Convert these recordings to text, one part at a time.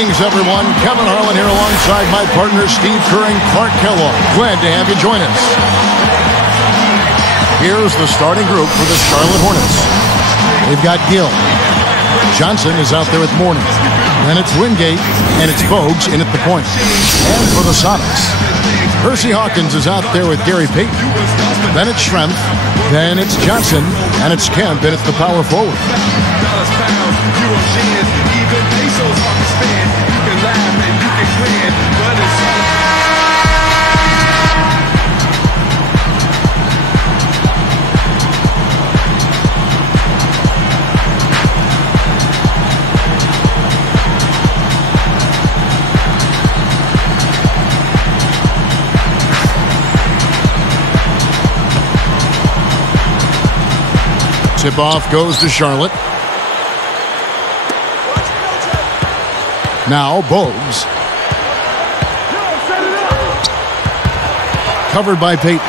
Greetings, everyone. Kevin Harlan here alongside my partner, Steve Kerr and Clark Kellogg. Glad to have you join us. Here's the starting group for the Charlotte Hornets. They've got Gill. Johnson is out there with Mourning. Then it's Wingate, and it's Bogues in at the point. And for the Sonics, Percy Hawkins is out there with Gary Payton. Then it's Schrempf. Then it's Johnson, and it's Kemp, and it's the power forward. Tip-off goes to Charlotte. Now Bogues. Covered by Payton.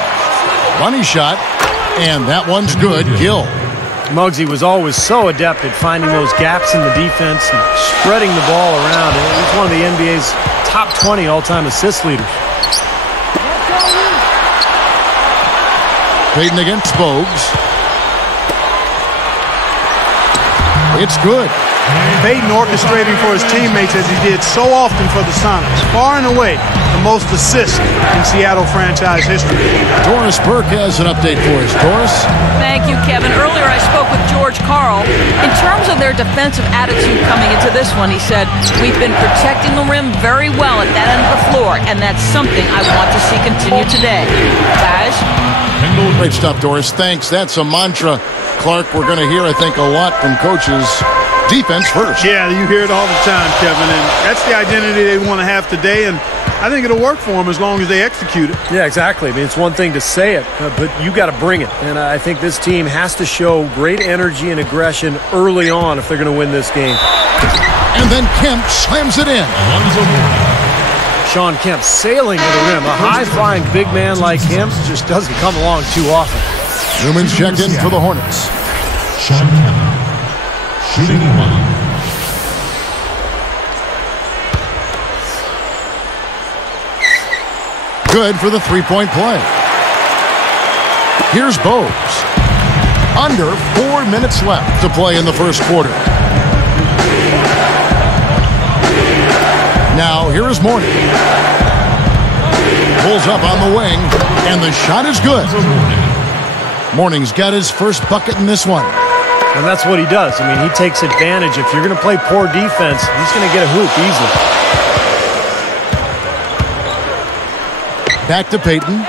Bunny shot, and that one's good. Gill. Muggsy was always so adept at finding those gaps in the defense and spreading the ball around. He's one of the NBA's top 20 all-time assist leaders. Payton against Bogues. It's good. Payton orchestrating for his teammates as he did so often for the Sonics. Far and away, the most assists in Seattle franchise history. Doris Burke has an update for us. Doris? Thank you, Kevin. Earlier I spoke with George Karl. In terms of their defensive attitude coming into this one, he said, we've been protecting the rim very well at that end of the floor, and that's something I want to see continue today. Guys? Great stuff, Doris. Thanks. That's a mantra, Clark, we're going to hear, I think, a lot from coaches. Defense first. Yeah, you hear it all the time, Kevin, and that's the identity they want to have today, and I think it'll work for them as long as they execute it. Yeah, exactly. I mean, it's one thing to say it, but you got to bring it, and I think this team has to show great energy and aggression early on if they're going to win this game. And then Kemp slams it in. Shawn Kemp sailing to the rim. A high-flying big man like him just doesn't come along too often. Newman's checked in for the Hornets. Shawn Kemp, shooting one. Good for the three-point play. Here's Bogues. Under 4 minutes left to play in the first quarter. Now, here is Mourning. Pulls up on the wing, and the shot is good. Mourning's got his first bucket in this one. And that's what he does. I mean, he takes advantage. If you're going to play poor defense, he's going to get a hoop easily. Back to Payton.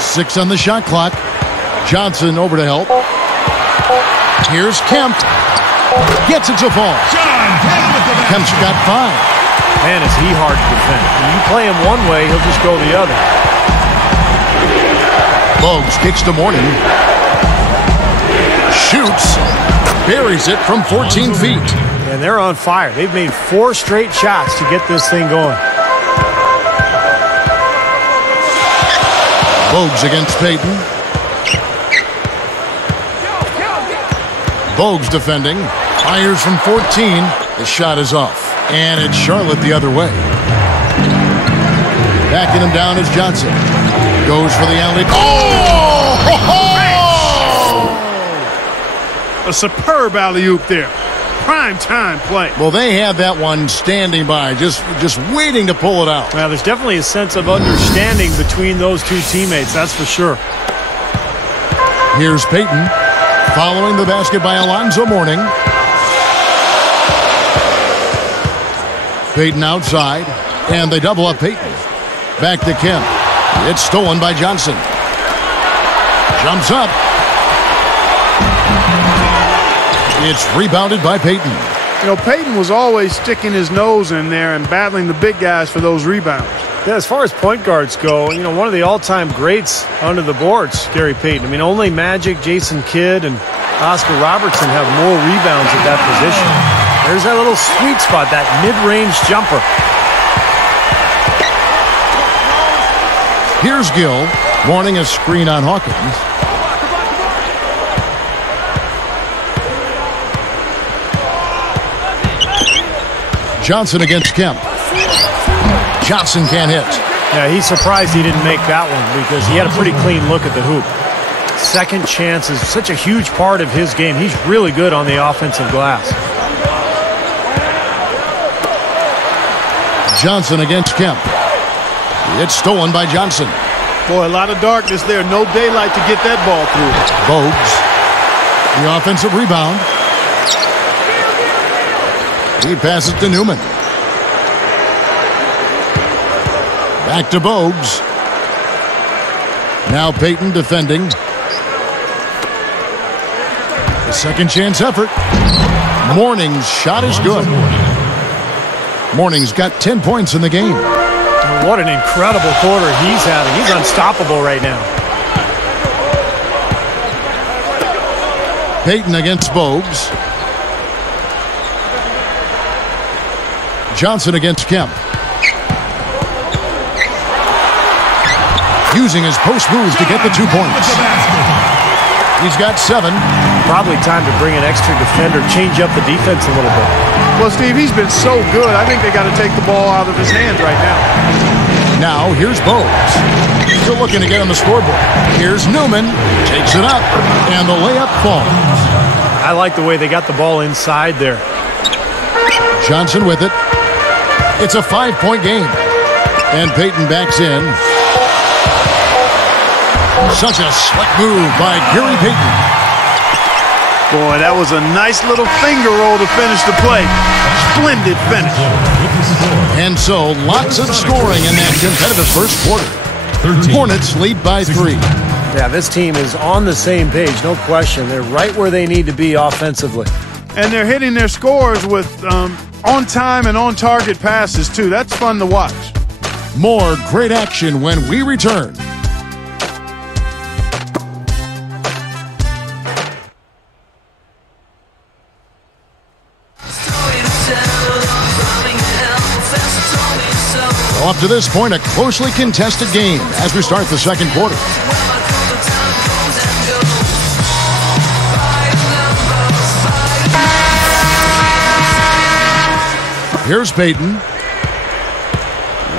Six on the shot clock. Johnson over to help. Here's Kemp. Gets it to fall. Kemp's got 5. Man, is he hard to defend. When you play him one way, he'll just go the other. Bogues kicks to Mourning. Shoots. Buries it from 14 feet. And they're on fire. They've made 4 straight shots to get this thing going. Bogues against Payton. Bogues defending. Fires from 14. The shot is off. And it's Charlotte the other way. Backing him down is Johnson. Goes for the alley. Oh! A superb alley-oop there. Prime time play. Well, they had that one standing by, just waiting to pull it out. Well, there's definitely a sense of understanding between those two teammates, that's for sure. Here's Payton. Following the basket by Alonzo Mourning. Payton outside, and they double up Payton. Back to Kemp. It's stolen by Johnson. Jumps up. It's rebounded by Payton. You know, Payton was always sticking his nose in there and battling the big guys for those rebounds. Yeah, as far as point guards go, you know, one of the all-time greats under the boards, Gary Payton. I mean, only Magic, Jason Kidd, and Oscar Robertson have more rebounds at that position. There's that little sweet spot, that mid-range jumper. Here's Gill, warning a screen on Hawkins. Johnson against Kemp. Johnson can't hit. Yeah, he's surprised he didn't make that one because he had a pretty clean look at the hoop. Second chance is such a huge part of his game. He's really good on the offensive glass. Johnson against Kemp. It's stolen by Johnson. Boy, a lot of darkness there. No daylight to get that ball through. Bogues. The offensive rebound. He passes to Newman. Back to Bogues. Now Payton defending. The second chance effort. Morning's shot is good. Morning's got 10 points in the game. What an incredible quarter he's having. He's unstoppable right now. Payton against Bogues. Johnson against Kemp. Using his post moves to get the 2 points. He's got 7. Probably time to bring an extra defender, change up the defense a little bit. Well, Steve, he's been so good. I think they got to take the ball out of his hands right now. Now, here's Bogues. Still looking to get on the scoreboard. Here's Newman. Takes it up. And the layup falls. I like the way they got the ball inside there. Johnson with it. It's a 5-point game. And Payton backs in. Such a slick move by Gary Payton. Boy, that was a nice little finger roll to finish the play. Splendid finish. And so, lots of scoring in that competitive first quarter. Hornets lead by 3. Yeah, this team is on the same page, no question. They're right where they need to be offensively. And they're hitting their scores with on-time and on-target passes, too. That's fun to watch. More great action when we return. Well, up to this point, a closely contested game as we start the second quarter. Here's Payton.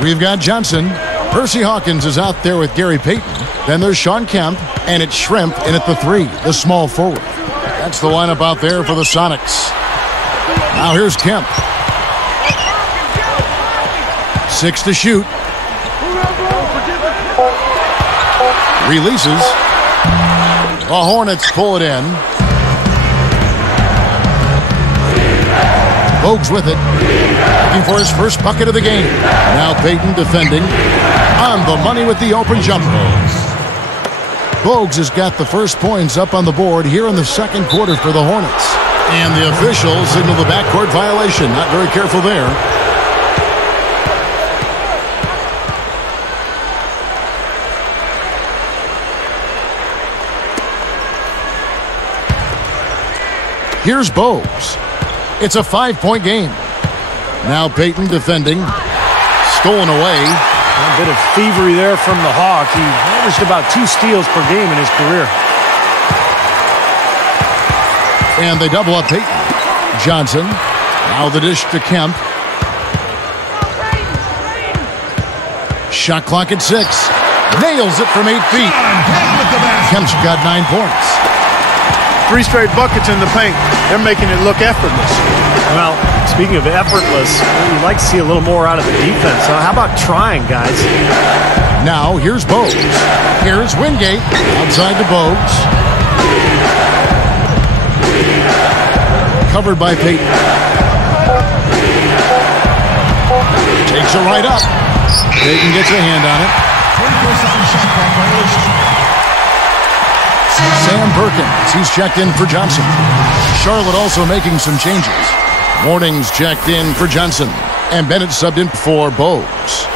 We've got Johnson. Percy Hawkins is out there with Gary Payton. Then there's Sean Kemp, and it's Shrimp in at the 3, the small forward. That's the lineup out there for the Sonics. Now here's Kemp. 6 to shoot. Releases. The Hornets pull it in. Bogues with it. Looking for his first bucket of the game. Now Payton defending. On the money with the open jumper. Bogues has got the first points up on the board here in the second quarter for the Hornets. And the officials signal the backcourt violation. Not very careful there. Here's Bogues. It's a 5-point game. Now Payton defending. Stolen away. A bit of thievery there from the Hawk. He averaged about 2 steals per game in his career. And they double up Payton. Johnson. Now the dish to Kemp. Shot clock at 6. Nails it from 8 feet. Kemp's got 9 points. 3 straight buckets in the paint. They're making it look effortless. Well, speaking of effortless, we'd like to see a little more out of the defense. How about trying, guys? Now, here's Bogues. Here's Wingate. Outside to Bogues. Covered by Payton. Takes it right up. Payton gets a hand on it. Sam Perkins, he's checked in for Johnson. Charlotte also making some changes. Morning's checked in for Johnson. And Bennett subbed in for Bogues.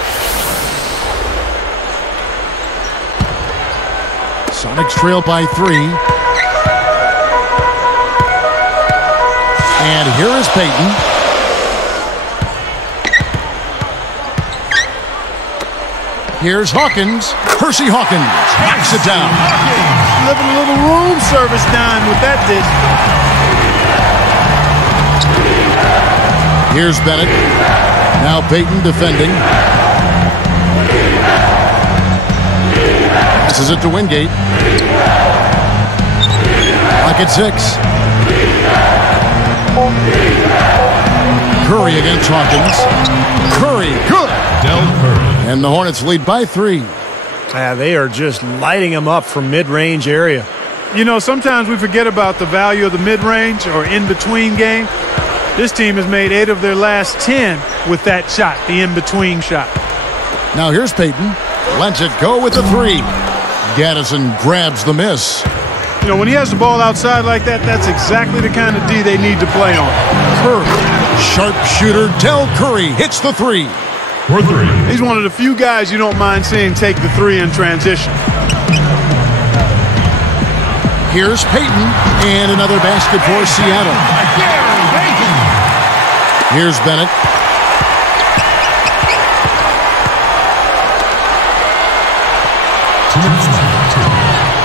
Sonics trail by 3. And here is Payton. Here's Hawkins. Percy Hawkins knocks it down. Living a little room service dime with that dish. Here's Bennett. Now Payton defending. Passes it to Wingate. Clock at 6. Curry against Hawkins. Curry, good. Del Curry. And the Hornets lead by 3. Yeah, they are just lighting them up from mid-range area. You know, sometimes we forget about the value of the mid-range or in-between game. This team has made 8 of their last 10 with that shot, the in-between shot. Now here's Payton. Lets it go with the 3. Gaddison grabs the miss. You know, when he has the ball outside like that, that's exactly the kind of D they need to play on. Curry, sharpshooter Del Curry hits the 3. For 3. He's one of the few guys you don't mind seeing take the 3 in transition. Here's Payton, and another basket for Seattle. Here's Bennett.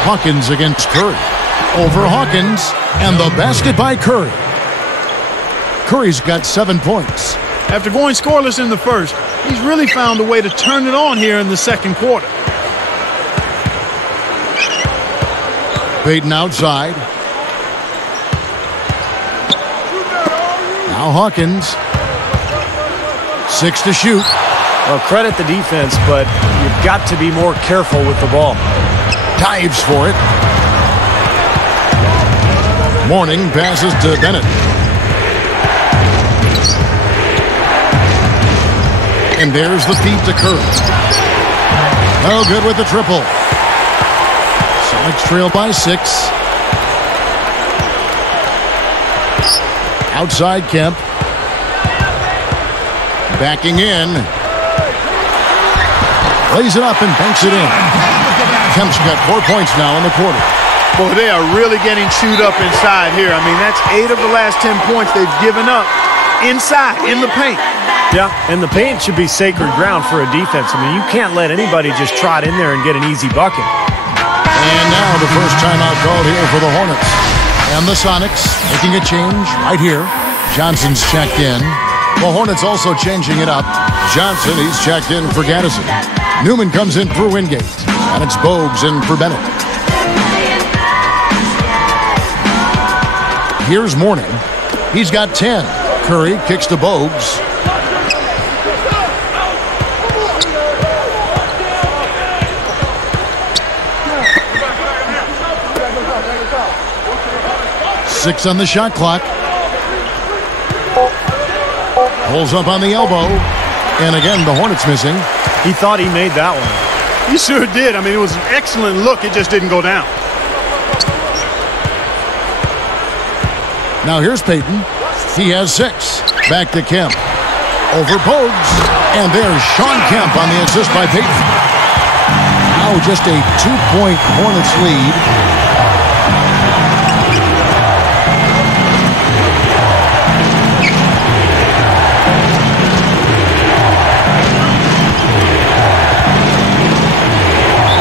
Hawkins against Curry. Over Hawkins, and the basket by Curry. Curry's got 7 points. After going scoreless in the first, he's really found a way to turn it on here in the second quarter. Payton outside. Now Hawkins. 6 to shoot. Well, credit the defense, but you've got to be more careful with the ball. Dives for it. Mourning passes to Bennett. And there's the feed to Curry. No good with the triple. Celtics trail by 6. Outside Kemp. Backing in. Lays it up and banks it in. Kemp's got 4 points now in the quarter. Boy, they are really getting chewed up inside here. I mean, that's 8 of the last 10 points they've given up inside, in the paint. Yeah, and the paint should be sacred ground for a defense. I mean, you can't let anybody just trot in there and get an easy bucket. And now the first timeout called here for the Hornets. And the Sonics making a change right here. Johnson's checked in. The Hornets also changing it up. Johnson, he's checked in for Gaddison. Newman comes in for Wingate. And it's Bogues in for Bennett. Here's Mourning. He's got 10. Curry kicks to Bogues. Six on the shot clock. Pulls up on the elbow. And again, the Hornets missing. He thought he made that one. He sure did. I mean, it was an excellent look. It just didn't go down. Now here's Payton. He has 6. Back to Kemp. Over Bogues. And there's Sean Kemp on the assist by Payton. Now just a 2-point Hornets lead.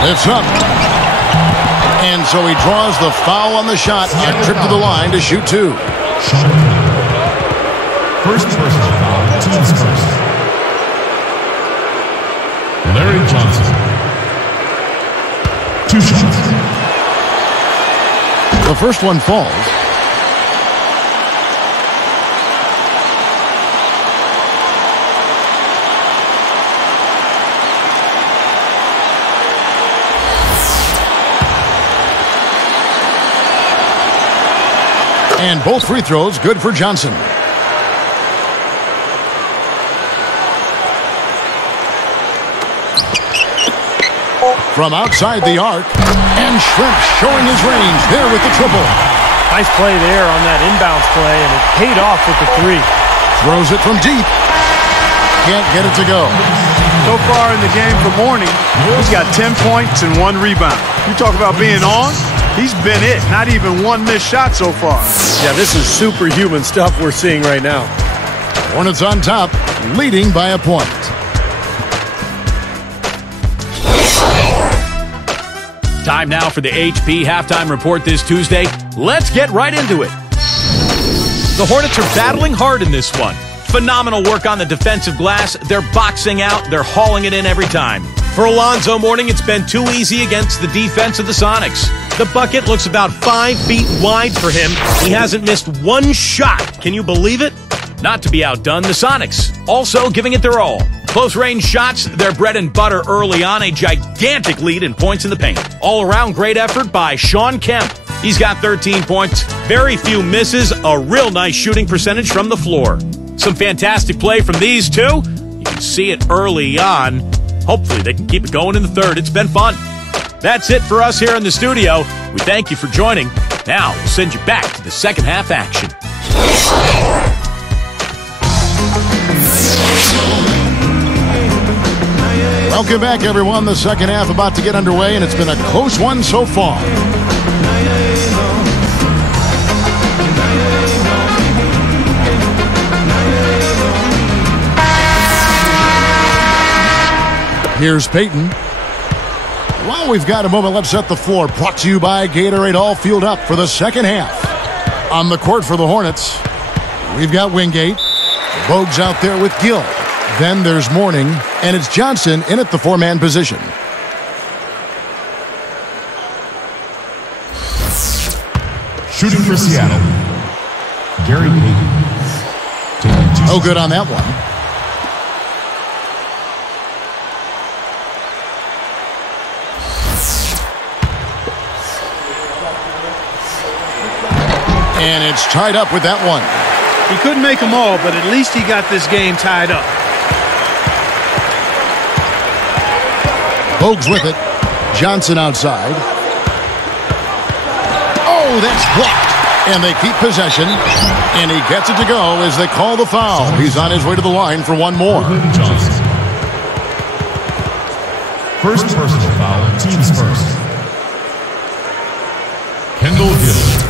It's up. And so he draws the foul on the shot. A trip to the line to shoot 2. First personal foul, team's first. Larry Johnson. 2 shots. The first one falls. And both free throws good for Johnson. From outside the arc, and Shrimp showing his range there with the triple. Nice play there on that inbounds play, and it paid off with the 3. Throws it from deep. Can't get it to go. So far in the game for Mourning, he's got 10 points and 1 rebound. You talk about being on, he's been it. Not even 1 missed shot so far. Yeah, this is superhuman stuff we're seeing right now. Hornets on top, leading by a point. Time now for the HP Halftime Report this Tuesday. Let's get right into it. The Hornets are battling hard in this one. Phenomenal work on the defensive glass. They're boxing out. They're hauling it in every time. For Alonzo Mourning, it's been too easy against the defense of the Sonics. The bucket looks about 5 feet wide for him. He hasn't missed one shot. Can you believe it? Not to be outdone, the Sonics also giving it their all. Close-range shots, their bread and butter early on, a gigantic lead in points in the paint. All-around great effort by Sean Kemp. He's got 13 points, very few misses, a real nice shooting percentage from the floor. Some fantastic play from these two. You can see it early on. Hopefully they can keep it going in the third. It's been fun. That's it for us here in the studio. We thank you for joining. Now we'll send you back to the second half action. Welcome back, everyone. The second half about to get underway, and it's been a close one so far. Here's Peyton. While we've got a moment, let's set the floor. Brought to you by Gatorade, all fueled up for the second half. On the court for the Hornets, we've got Wingate. Bogues out there with Gill. Then there's Mourning, and it's Johnson in at the four-man position. Shooting for Seattle, Gary Payton. No good on that one. And it's tied up with that one. He couldn't make them all, but at least he got this game tied up. Bogues with it. Johnson outside. Oh, that's blocked. And they keep possession. And he gets it to go as they call the foul. He's on his way to the line for one more. Johnson. First personal foul, team's first. Kendall Gill.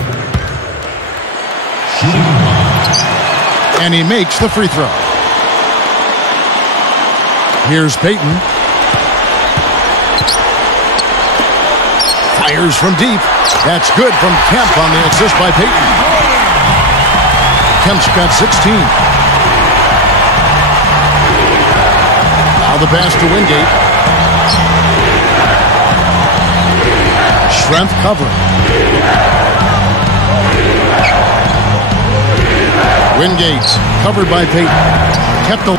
Shooting one. And he makes the free throw. Here's Peyton. Fires from deep. That's good from Kemp on the assist by Peyton. Kemp's got 16. Now the pass to Wingate. Strength cover. Wingate covered by Peyton. Kept the...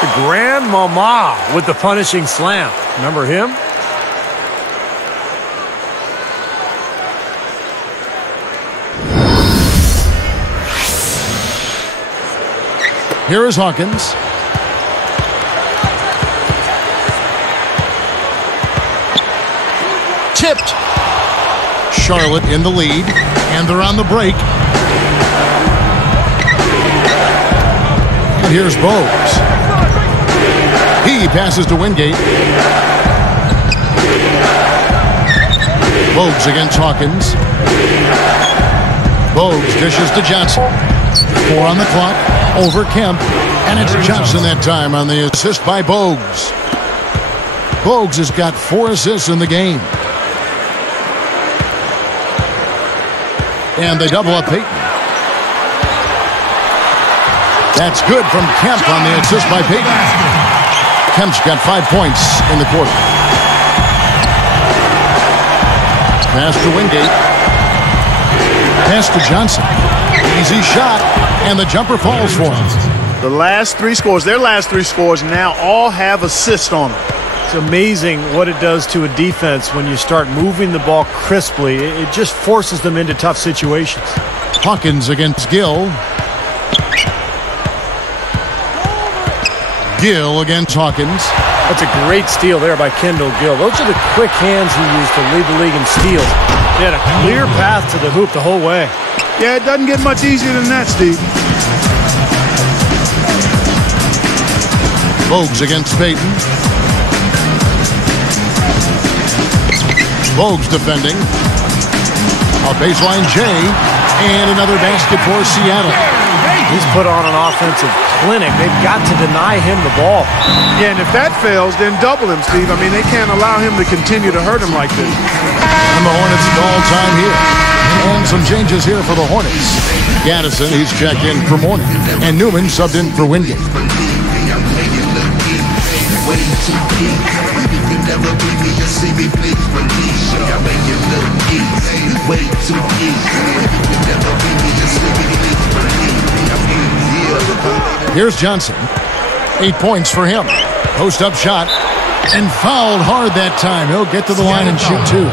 The Grandmama with the punishing slam. Remember him? Here is Hawkins. Tipped. Charlotte in the lead, and they're on the break. And here's Bogues. He passes to Wingate. Bogues against Hawkins. Bogues dishes to Johnson. 4 on the clock. Over Kemp. And it's Johnson that time on the assist by Bogues. Bogues has got 4 assists in the game. And they double up Peyton. That's good from Kemp on the assist by Peyton. Kemp's got 5 points in the quarter. Pass to Wingate. Pass to Johnson. Easy shot. And the jumper falls for him. The last 3 scores, their last 3 scores now all have assists on them. It's amazing what it does to a defense when you start moving the ball crisply. It just forces them into tough situations. Hawkins against Gill. Gill against Hawkins. That's a great steal there by Kendall Gill. Those are the quick hands he used to lead the league in steals. He had a clear path to the hoop the whole way. Yeah, it doesn't get much easier than that, Steve. Bogues against Peyton. Bogues defending. A baseline J. And another basket for Seattle. He's put on an offensive clinic. They've got to deny him the ball. Yeah, and if that fails, then double him, Steve. I mean, they can't allow him to continue to hurt him like this. And the Hornets call time here. And some changes here for the Hornets. Gaddison, he's checked in for Mourning. And Newman subbed in for Wingate. Here's Johnson. 8 points for him. Post-up shot. And fouled hard that time. He'll get to the line and shoot 2.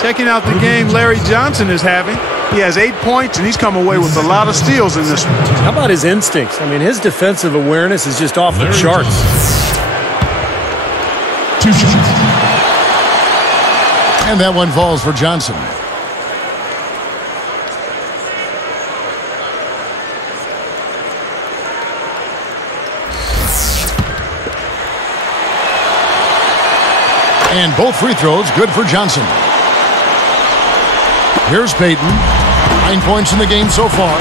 Checking out the game Larry Johnson is having. He has 8 points, and he's come away with a lot of steals in this one. How about his instincts? I mean, his defensive awareness is just off the charts. 2 shots. And that one falls for Johnson. And both free throws good for Johnson. Here's Payton. 9 points in the game so far.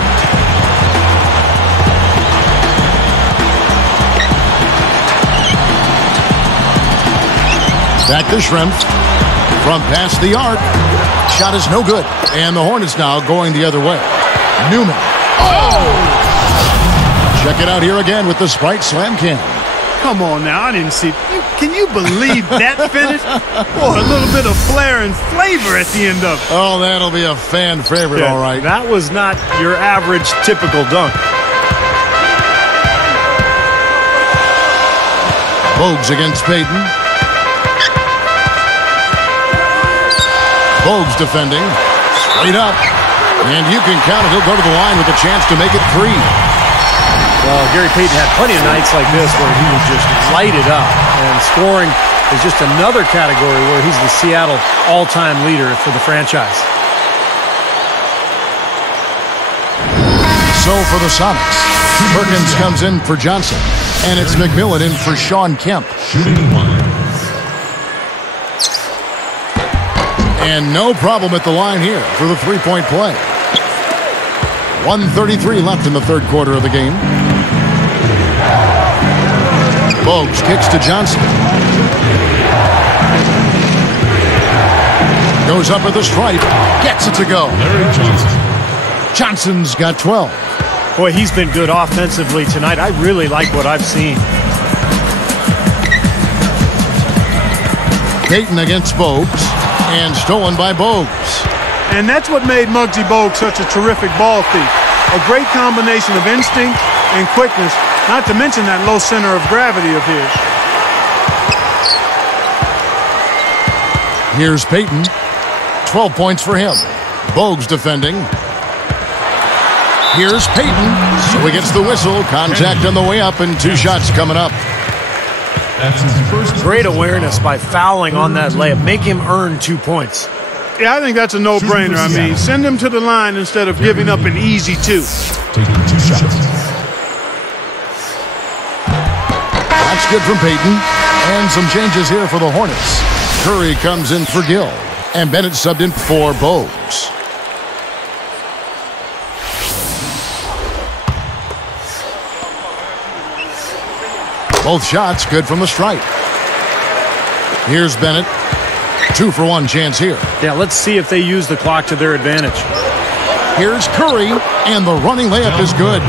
Back to Schrempf. From past the arc. Shot is no good. And the Hornets now going the other way. Newman. Oh! Check it out here again with the Sprite Slam Cam. Come on now, I didn't see. Can you believe that finish? Boy, a little bit of flair and flavor at the end of it. Oh, that'll be a fan favorite, all right. That was not your average typical dunk. Bogues against Payton. Bogues defending. Straight up. And you can count it. He'll go to the line with a chance to make it 3. Well, Gary Payton had plenty of nights like this where he would just light it up. And scoring is just another category where he's the Seattle all-time leader for the franchise. So for the Sonics, Perkins comes in for Johnson. And it's McMillan in for Sean Kemp. Shooting 1. And no problem at the line here for the three-point play. 1:33 left in the third quarter of the game. Bogues kicks to Johnson. Goes up with the stripe. Gets it to go. Larry Johnson. Johnson's got 12. Boy, he's been good offensively tonight. I really like what I've seen. Payton against Bogues. And stolen by Bogues. And that's what made Muggsy Bogues such a terrific ball thief. A great combination of instinct and quickness, not to mention that low center of gravity of his. Here's Payton. 12 points for him. Bogues defending. Here's Payton. So he gets the whistle. Contact on the way up and 2 shots coming up. That's his first. Great awareness by fouling on that layup. Make him earn 2 points. Yeah, I think that's a no-brainer. I mean, send him to the line instead of giving up an easy 2. Taking 2 shots. That's good from Payton. And some changes here for the Hornets. Curry comes in for Gill. And Bennett subbed in for Bogues. Both shots good from the stripe. Here's Bennett. 2 for 1 chance here. Yeah, let's see if they use the clock to their advantage. Here's Curry, and the running layup is good.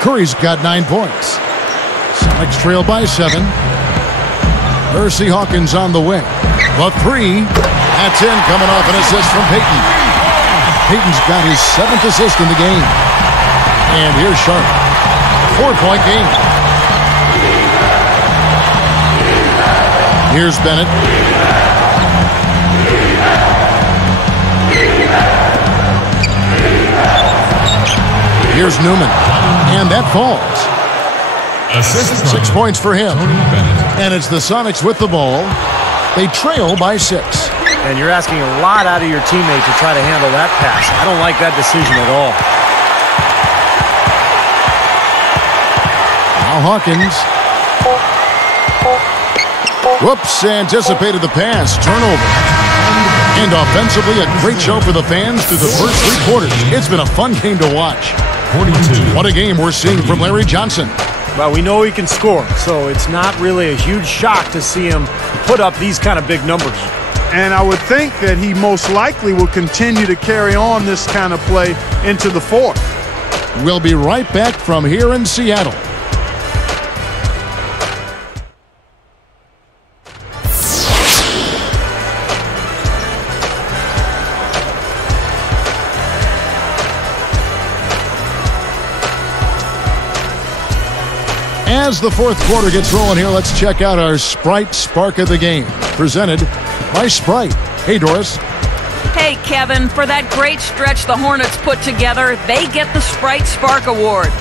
Curry's got 9 points. Sonics trail by 7. Hersey Hawkins on the wing. The 3. That's in, coming off an assist from Payton. Payton's got his 7th assist in the game. And here's Sharp. 4-point game. Here's Bennett. Here's Newman. And that falls. Assist 6 points for him. Tony Bennett. And it's the Sonics with the ball. They trail by 6. And you're asking a lot out of your teammate to try to handle that pass. I don't like that decision at all. Now Hawkins. Whoops, anticipated the pass. Turnover. And offensively, a great show for the fans through the first 3 quarters. It's been a fun game to watch. 42. What a game we're seeing from Larry Johnson. Well, we know he can score, so it's not really a huge shock to see him put up these kind of big numbers. And I would think that he most likely will continue to carry on this kind of play into the fourth. We'll be right back from here in Seattle. As the fourth quarter gets rolling here, let's check out our Sprite Spark of the Game, presented by Sprite. Hey, Doris. Hey, Kevin, for that great stretch the Hornets put together, they get the Sprite Spark Award.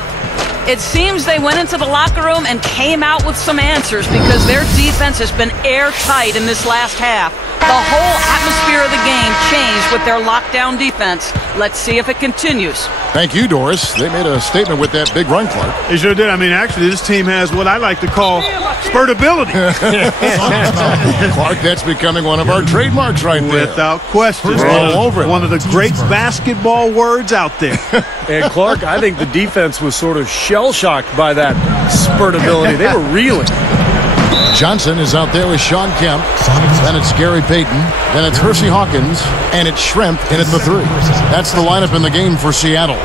It seems they went into the locker room and came out with some answers because their defense has been airtight in this last half. The whole atmosphere of the game changed with their lockdown defense. Let's see if it continues. Thank you, Doris. They made a statement with that big run, Clark. They sure did. I mean, actually, this team has what I like to call spurtability. Clark, that's becoming one of our trademarks right there. Without question. We're all over it. One of the great basketball words out there. And Clark, I think the defense was sort of shell-shocked by that spurtability. They were reeling. Johnson is out there with Sean Kemp. Then it's Gary Payton. Then it's Hersey Hawkins. And it's Shrimp in at the 3. That's the lineup in the game for Seattle.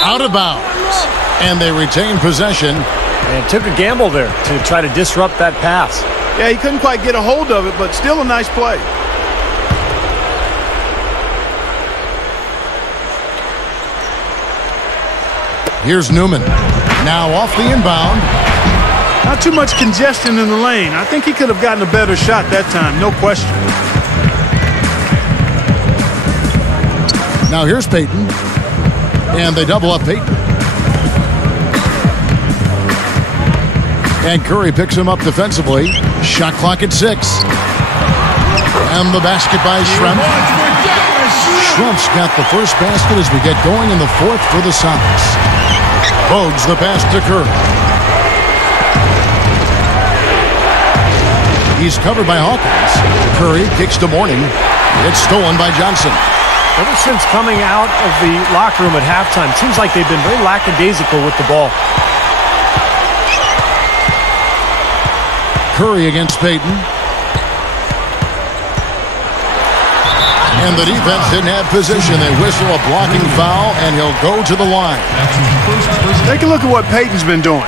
Out of bounds. And they retain possession. And took a gamble there to try to disrupt that pass. Yeah, he couldn't quite get a hold of it, but still a nice play. Here's Newman. Now off the inbound. Not too much congestion in the lane. I think he could have gotten a better shot that time, no question. Now here's Payton. And they double up Payton. And Curry picks him up defensively. Shot clock at 6. And the basket by Shrimp. Shrimp's got the first basket as we get going in the fourth for the Sonics. Bogues the pass to Curry. He's covered by Hawkins. Curry kicks to Mourning. It's stolen by Johnson. Ever since coming out of the locker room at halftime, seems like they've been very lackadaisical with the ball. Curry against Payton. And the defense didn't have position. They whistle a blocking foul, and he'll go to the line. Take a look at what Payton's been doing.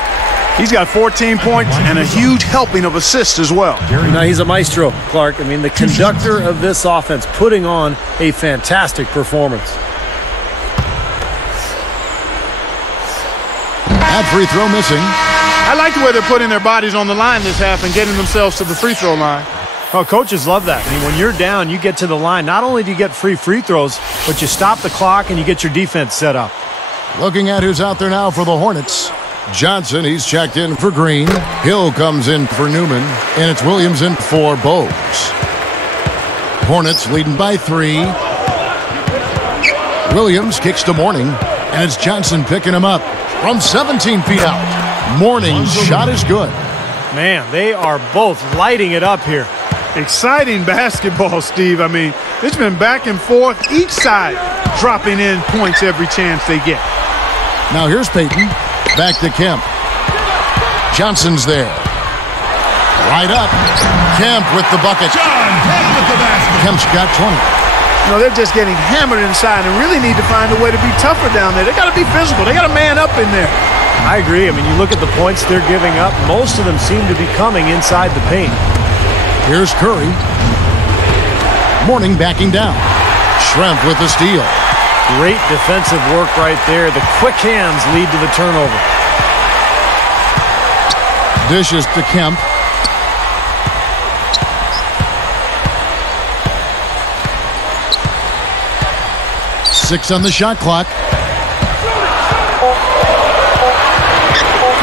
He's got 14 points and a huge helping of assists as well. Now, he's a maestro, Clark. I mean, the conductor of this offense putting on a fantastic performance. That free throw missing. I like the way they're putting their bodies on the line this half and getting themselves to the free throw line. Oh, coaches love that. I mean, when you're down, you get to the line. Not only do you get free throws, but you stop the clock and you get your defense set up. Looking at who's out there now for the Hornets. Johnson, he's checked in for Green. Hill comes in for Newman. And it's Williams in for Bogues. Hornets leading by 3. Williams kicks to Mourning. And it's Johnson picking him up from 17 feet out. Mourning's shot is good. Man, they are both lighting it up here. Exciting basketball, Steve. I mean, it's been back and forth, each side dropping in points every chance they get. Now here's Payton. Back to Kemp. Johnson's there. Right up. Kemp with the bucket. Kemp's got 20. You know, they're just getting hammered inside and really need to find a way to be tougher down there. They got to be physical. They got to man up in there. I agree. I mean, you look at the points they're giving up. Most of them seem to be coming inside the paint. Here's Curry. Mourning backing down. Shrimp with the steal. Great defensive work right there. The quick hands lead to the turnover. Dishes to Kemp. Six on the shot clock.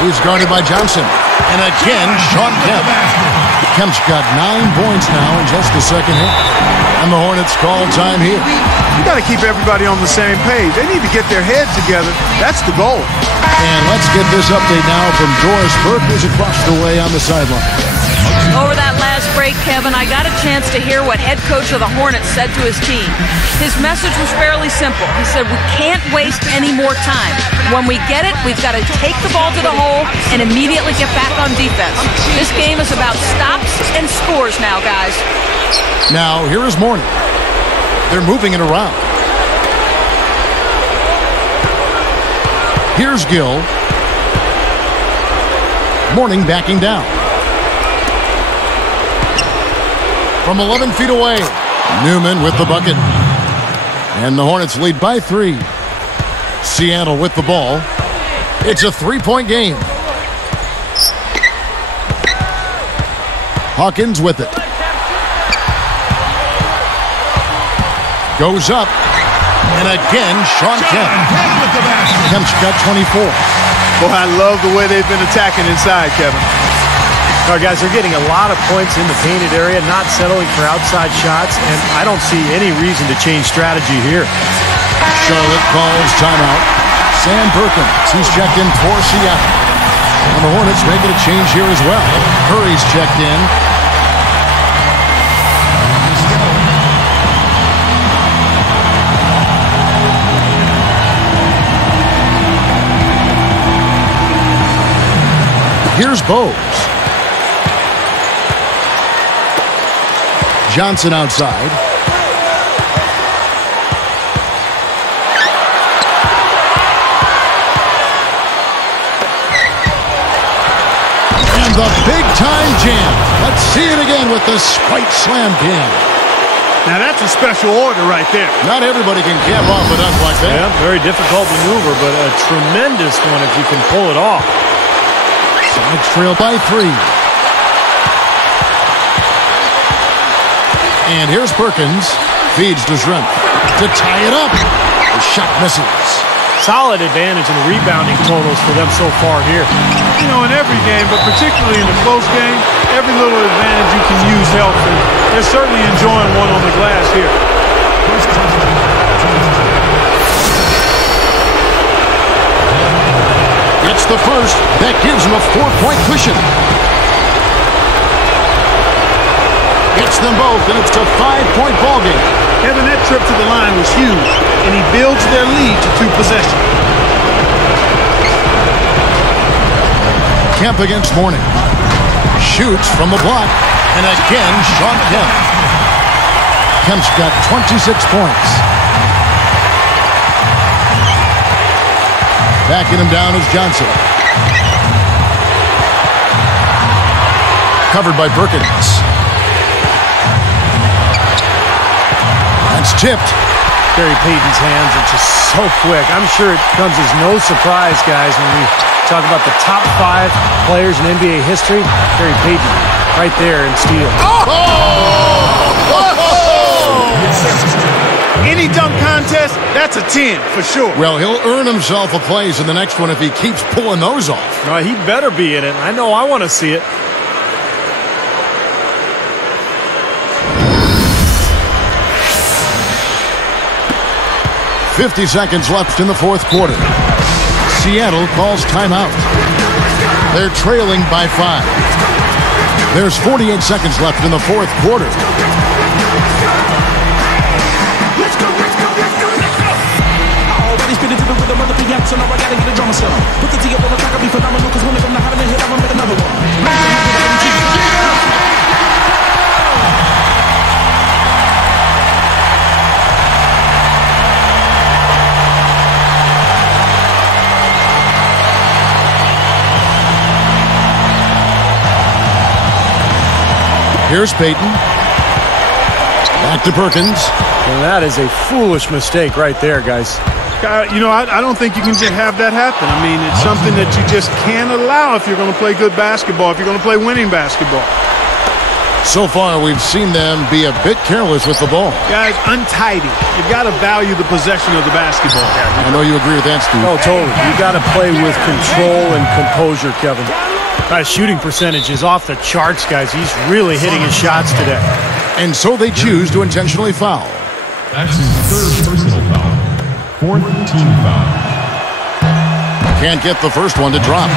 He's guarded by Johnson. And again, Sean Kemp. Kemp's got 9 points now in just the second half. And the Hornets call time here. You got to keep everybody on the same page. They need to get their heads together. That's the goal. And let's get this update now from Doris Burke, who's across the way on the sideline. Over that last break, Kevin, I got a chance to hear what head coach of the Hornets said to his team. His message was fairly simple. He said, we can't waste any more time. When we get it, we've got to take the ball to the hole and immediately get back on defense. This game is about stops and scores now, guys. Now, here is Mourning. They're moving it around. Here's Gill. Mourning backing down. From 11 feet away, Newman with the bucket. And the Hornets lead by 3. Seattle with the ball. It's a 3-point game. Hawkins with it. Goes up. And again, Sean Kemp. Kemp's got 24. Boy, I love the way they've been attacking inside, Kevin. All right, guys, they're getting a lot of points in the painted area, not settling for outside shots, and I don't see any reason to change strategy here. Charlotte calls timeout. Sam Perkins, he's checked in for Seattle. And the Hornets making a change here as well. Curry's checked in. Here's Bowes. Johnson outside. And the big-time jam. Let's see it again with the spike slam jam. Now that's a special order right there. Not everybody can cap off a dunk like that. Yeah, very difficult maneuver, but a tremendous one if you can pull it off. Sonics trail by 3. And here's Perkins. Feeds to Shrimp to tie it up. The shot misses. Solid advantage in the rebounding totals for them so far here. You know, in every game, but particularly in a close game, every little advantage you can use helps. And they're certainly enjoying one on the glass here. Gets the first. That gives him a 4-point cushion. Gets them both, and it's a 5-point ball game. Kevin, that trip to the line was huge, and he builds their lead to 2 possessions. Kemp against Mourning. Shoots from the block, and again, Sean Kemp. Kemp's got 26 points. Backing him down is Johnson. Covered by Perkins. That's tipped. Gary Payton's hands are just so quick. I'm sure it comes as no surprise, guys, when we talk about the top 5 players in NBA history. Gary Payton right there in steal. Any dunk contest, that's a 10 for sure. Well, he'll earn himself a place in the next one if he keeps pulling those off. He better be in it. I know I want to see it. .50 seconds left in the 4th quarter. Seattle calls timeout. They're trailing by 5. There's 48 seconds left in the 4th quarter. So now I gotta get a drama song. Put the together on the track, I'll be phenomenal. Cause when I'm not having a hit, I'm gonna make another one. Here's Payton. Back to Perkins. And that is a foolish mistake right there, guys. You know, I don't think you can just have that happen. I mean, it's something that you just can't allow if you're going to play good basketball, if you're going to play winning basketball. So far, we've seen them be a bit careless with the ball. Guys, untidy. You've got to value the possession of the basketball. I know you agree with that, Steve. Oh, totally. You got to play with control and composure, Kevin. Shooting percentage is off the charts, guys. He's really hitting his shots today. And so they choose to intentionally foul. That's his 3rd personal foul. 4th team foul. Can't get the first one to drop.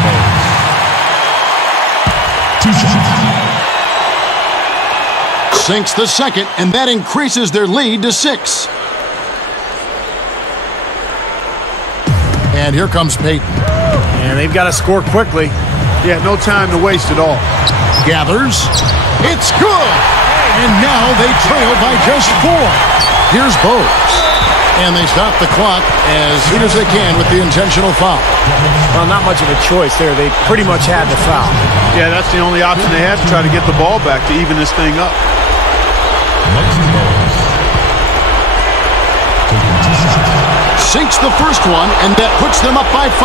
2 shots. Sinks the second, and that increases their lead to 6. And here comes Peyton. And they've got to score quickly. Yeah, no time to waste at all. Gathers. It's good. And now they trail by just 4. Here's Bogues. And they stop the clock as soon as they can with the intentional foul. Well, not much of a choice there. They pretty much had the foul. Yeah, that's the only option they had to try to get the ball back to even this thing up. Sinks the first one, and that puts them up by 5.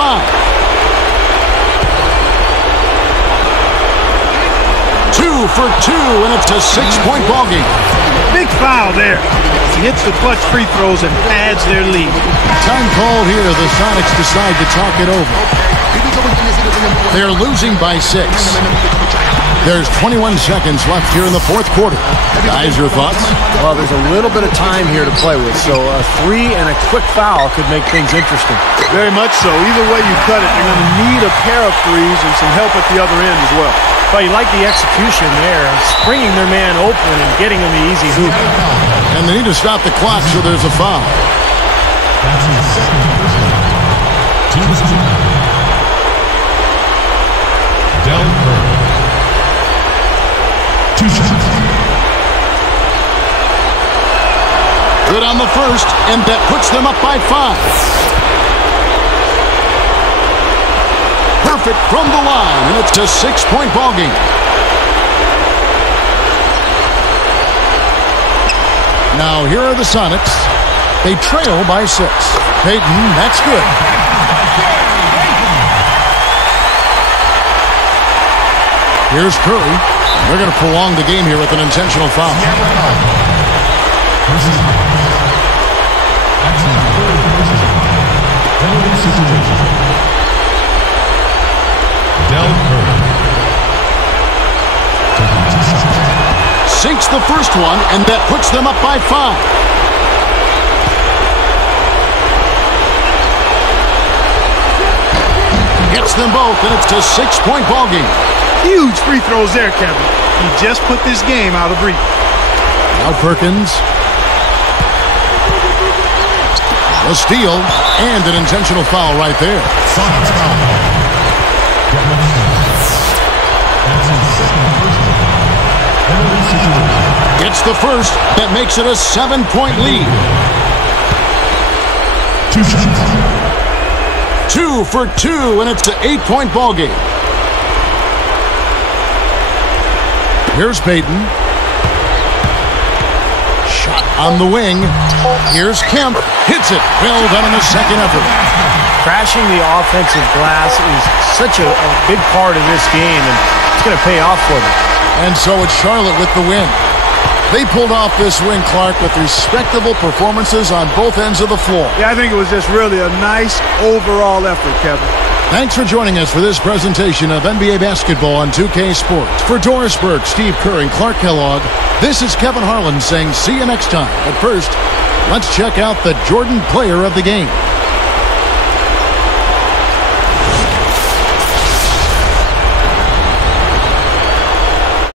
2 for 2, and it's a 6-point ballgame. Big foul there. He hits the clutch free throws and adds their lead. Time call here. The Sonics decide to talk it over. They're losing by 6. There's 21 seconds left here in the fourth quarter. Guys, your thoughts? Well, there's a little bit of time here to play with, so a 3 and a quick foul could make things interesting. Very much so. Either way you cut it, they're going to need a pair of threes and some help at the other end as well. But you like the execution there, springing their man open and getting him the easy hoop. And they need to stop the clock, so there's a foul. Good on the first, and that puts them up by 5. Perfect from the line, and it's a 6-point ballgame. Now here are the Sonics. They trail by 6. Peyton, that's good. Here's Curry. They're going to prolong the game here with an intentional foul. Sinks the first one, and that puts them up by 5. Gets them both, and it's a 6-point ballgame. Huge free throws there, Kevin. He just put this game out of reach. Now Perkins. A steal and an intentional foul right there. Sonics foul. Gets the first. That makes it a 7-point lead. 2 shots. 2 for 2, and it's an 8-point ballgame. Here's Peyton. Shot on the wing. Here's Kemp. Hits it. Well done on the second effort. Crashing the offensive glass is such a big part of this game, and it's going to pay off for them. And so it's Charlotte with the win. They pulled off this win, Clark, with respectable performances on both ends of the floor. Yeah, I think it was just really a nice overall effort, Kevin. Thanks for joining us for this presentation of NBA basketball on 2K Sports. For Doris Burke, Steve Kerr, and Clark Kellogg, this is Kevin Harlan saying see you next time. But first, let's check out the Jordan Player of the Game.